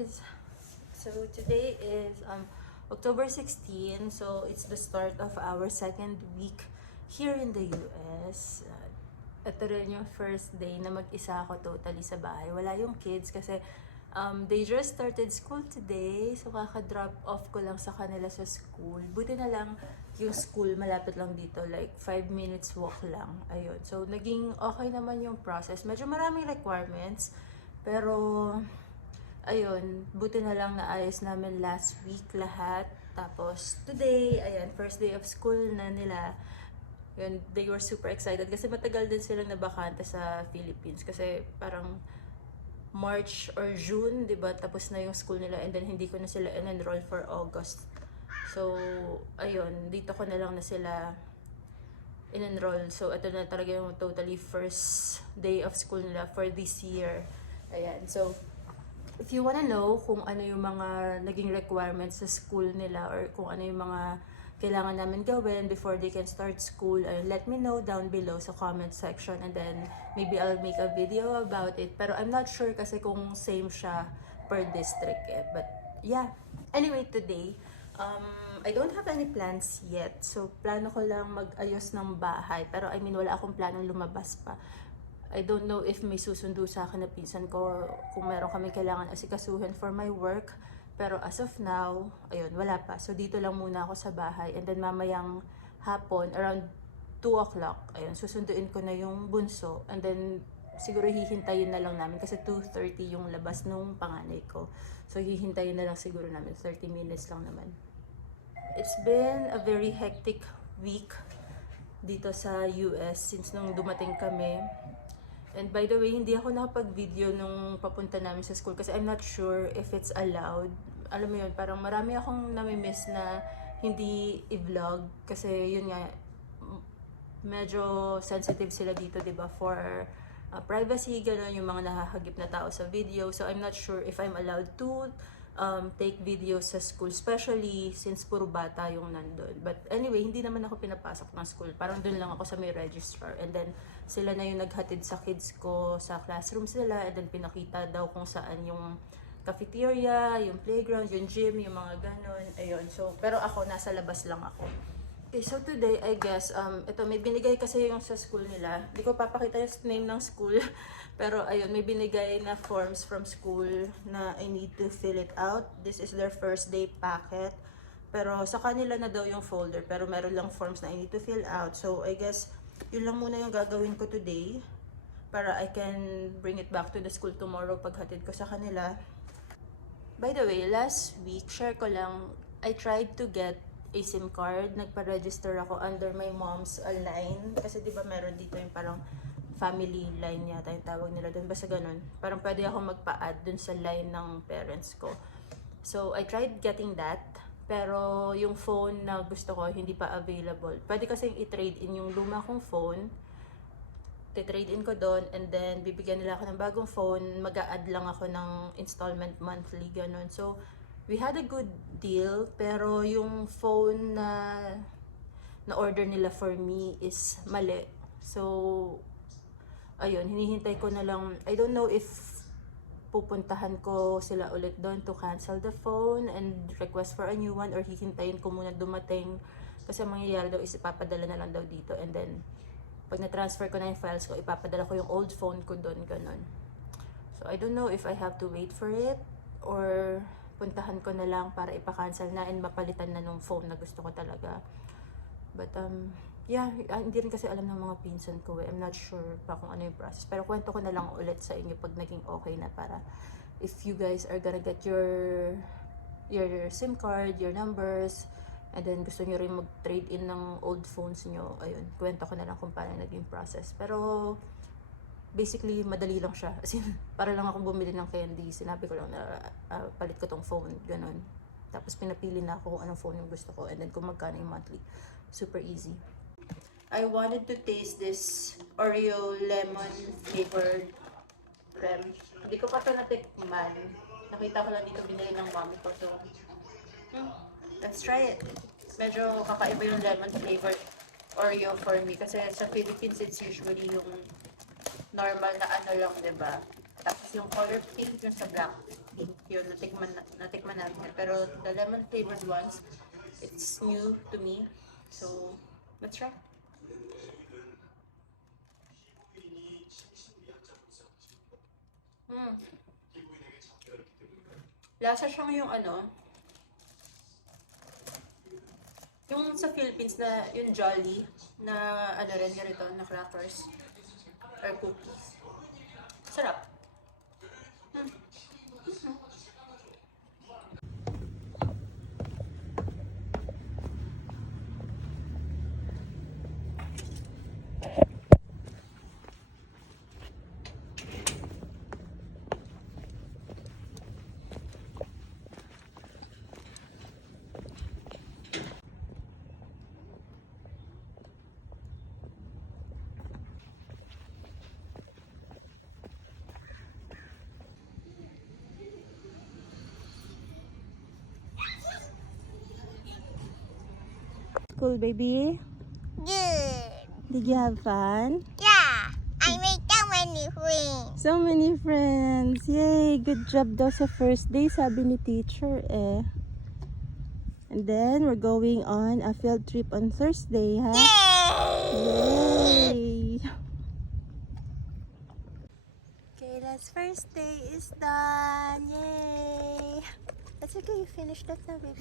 guys! So today is October 16, so it's the start of our second week here in the US. Ito rin yung first day na mag-isa ako totally sa bahay. Wala yung kids kasi they just started school today, so kaka-drop off ko lang sa kanila sa school. Buti na lang yung school malapit lang dito, like 5 minutes walk lang. Ayun. So naging okay naman yung process. Medyo maraming requirements, pero ayun, buti na lang naayos namin last week lahat. Tapos today, ayan, first day of school na nila. Yun, they were super excited kasi matagal din silang nabakante sa Philippines kasi parang March or June, 'di ba? Tapos na yung school nila and then hindi ko na sila in-enroll for August. So, ayun, dito ko na lang na sila in-enroll. So, ito na talaga yung totally first day of school nila for this year. Ayan. So, if you wanna know kung ano yung mga naging requirements sa school nila or kung ano yung mga kailangan namin gawin before they can start school, let me know down below sa comment section and then maybe I'll make a video about it. Pero I'm not sure kasi kung same siya per district eh. But yeah. Anyway, today, I don't have any plans yet. So, plano ko lang mag-ayos ng bahay. Pero I mean, wala akong planong lumabas pa. I don't know if may susundo sa akin na pinsan ko kung meron kami kailangan asikasuhin for my work. Pero as of now, ayun, wala pa. So, dito lang muna ako sa bahay. And then, mamayang hapon, around 2 o'clock, ayun, susunduin ko na yung bunso. And then, siguro hihintayin na lang namin kasi 2:30 yung labas nung panganay ko. So, hihintayin na lang siguro namin. 30 minutes lang naman. It's been a very hectic week dito sa US since nung dumating kami. And by the way, hindi ako nakapag-video nung papunta namin sa school kasi I'm not sure if it's allowed. Alam mo yun, parang marami akong namimiss na hindi i-vlog kasi yun nga, medyo sensitive sila dito, diba, for privacy, gano'n, yung mga nakahagip na tao sa video. So I'm not sure if I'm allowed to take videos sa school, especially since puro bata yung nandun. But anyway, hindi naman ako pinapasok ng school. Parang dun lang ako sa may registrar. And then, sila na yung naghatid sa kids ko sa classrooms nila. And then, pinakita daw kung saan yung cafeteria, yung playground, yung gym, yung mga ganon. Ayun. So, pero ako, nasa labas lang ako. Okay, so today, I guess, ito, may binigay kasi yung sa school nila. Hindi ko papakita yung name ng school. Pero, ayun, may binigay na forms from school na I need to fill it out. This is their first day packet. Pero, sa kanila na daw yung folder. Pero, meron lang forms na I need to fill out. So, I guess, yun lang muna yung gagawin ko today. Para I can bring it back to the school tomorrow paghatid ko sa kanila. By the way, last week, share ko lang, I tried to get a SIM card. Nagpa-register ako under my mom's line. Kasi di ba meron dito yung parang family line yata yung tawag nila doon. Basta ganun. Parang pwede ako magpa-add dun sa line ng parents ko. So, I tried getting that. Pero yung phone na gusto ko, hindi pa available. Pwede kasi i-trade in yung luma kong phone. Trade in ko doon and then bibigyan nila ako ng bagong phone. Mag-a-add lang ako ng installment monthly, ganun. So, we had a good deal, pero yung phone na order nila for me is mali. So, ayun, hinihintay ko na lang. I don't know if pupuntahan ko sila ulit doon to cancel the phone and request for a new one or hihintayin ko muna dumating. Kasi ang mangyayari daw is ipapadala na lang daw dito and then pag na-transfer ko na yung files ko, ipapadala ko yung old phone ko doon, ganun. So, I don't know if I have to wait for it or puntahan ko na lang para ipa-cancel na and mapalitan na nung phone na gusto ko talaga. But, yeah, hindi rin kasi alam ng mga pinsan ko eh. I'm not sure pa kung ano yung process. Pero kwento ko na lang ulit sa inyo pag naging okay na para if you guys are gonna get your SIM card, your numbers, and then gusto nyo rin mag-trade in ng old phones nyo, ayun, kwento ko na lang kung paano naging process. Pero, basically, madali lang siya. As in, para lang akong bumili ng candy. Sinabi ko lang na palit ko tong phone, ganun. Tapos pinapili na ako kung anong phone yung gusto ko. And then kung magkano yung monthly. Super easy. I wanted to taste this Oreo lemon flavored creme. Hindi ko pa ito natikman. Nakita ko lang dito binili ng mommy ko. So, let's try it. Medyo kakaiba yung lemon flavored Oreo for me. Kasi sa Philippines, it's usually yung normal na ano lang, diba? Tapos yung color pink yung sa black. pink. Yun, natikman natin. Pero the lemon flavored ones, it's new to me. So, let's try. Lasa siyang yung yung sa Philippines na yung Jolly na rin ganito na crackers or cookies. Sarap. Cool, baby. Good. Did you have fun? Yeah. I made so many friends. So many friends. Yay! Good job daw sa first day, sabi ni teacher eh. And then, we're going on a field trip on Thursday, ha? Yay! Kayla's first day is done. Yay! That's okay, you finished that now, baby.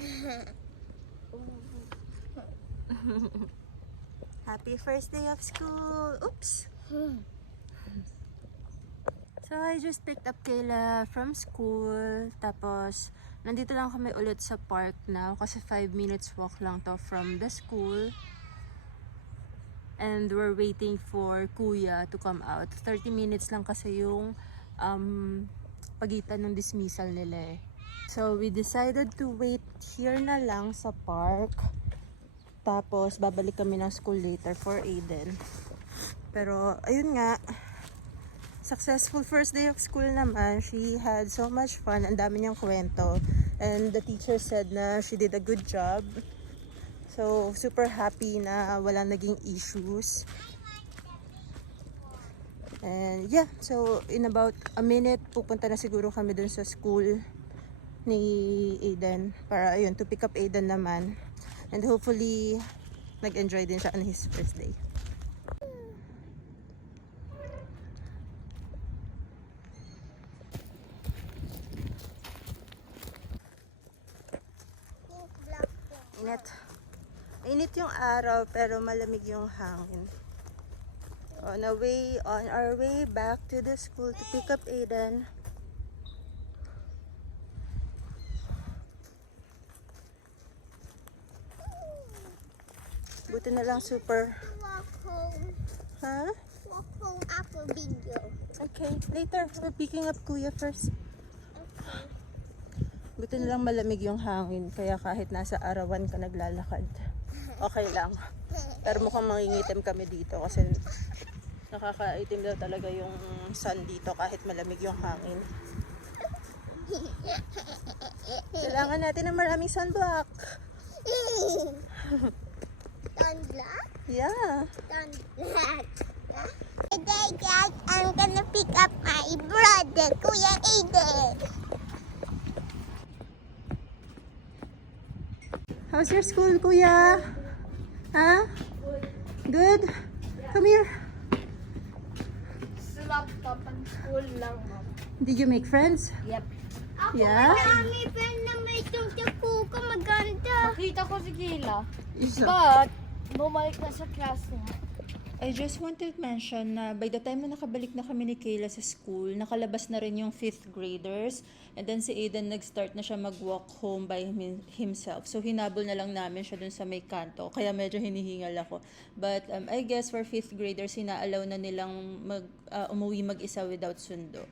Happy first day of school. Oops! So, I just picked up Kayla from school. Tapos, nandito lang kami ulit sa park now. Kasi 5 minutes walk lang to from the school. And we're waiting for Kuya to come out. 30 minutes lang kasi yung pagitan ng dismissal nila eh. So, we decided to wait here na lang sa park. Tapos, babalik kami ng school later for Aiden. Pero, ayun nga. Successful first day of school naman. She had so much fun. Ang dami niyang kwento. And the teacher said na she did a good job. So, super happy na walang naging issues. And yeah, so in about a minute, pupunta na siguro kami dun sa school ni Aiden. Para ayun, to pick up Aiden naman. And hopefully, nag-enjoy din siya on his first day. Init. Init yung araw pero malamig yung hangin. On our way back to the school to pick up Aiden. Buti na lang super. Walk home. Huh? Walk home after video. Okay, later. We're picking up Kuya first. Okay. Buti na lang malamig yung hangin. Kaya kahit nasa arawan ka naglalakad, okay lang. Pero mukhang mangingitim kami dito kasi nakakaitim daw talaga yung sun dito kahit malamig yung hangin. Kailangan natin ng maraming sunblock. Sunblock? Yeah. Sunblock. Today, guys, I'm gonna pick up my brother, Kuya Aiden. How's your school, Kuya? Huh? Good? Come here. Sa laptop ang school lang, ma'am. Did you make friends? Yep. Yeah? Marami pa na may tungtong ko maganda. Nakita ko si Kayla. Isa. But, bumalik na sa class niya. I just want to mention na by the time na nakabalik na kami ni Kayla sa school, nakalabas na rin yung 5th graders. And then si Aiden nag-start na siya mag-walk home by himself. So hinabol na lang namin siya dun sa may kanto. Kaya medyo hinihingal ako. But I guess for 5th graders, hina-allow na nilang umuwi mag-isa without sundo.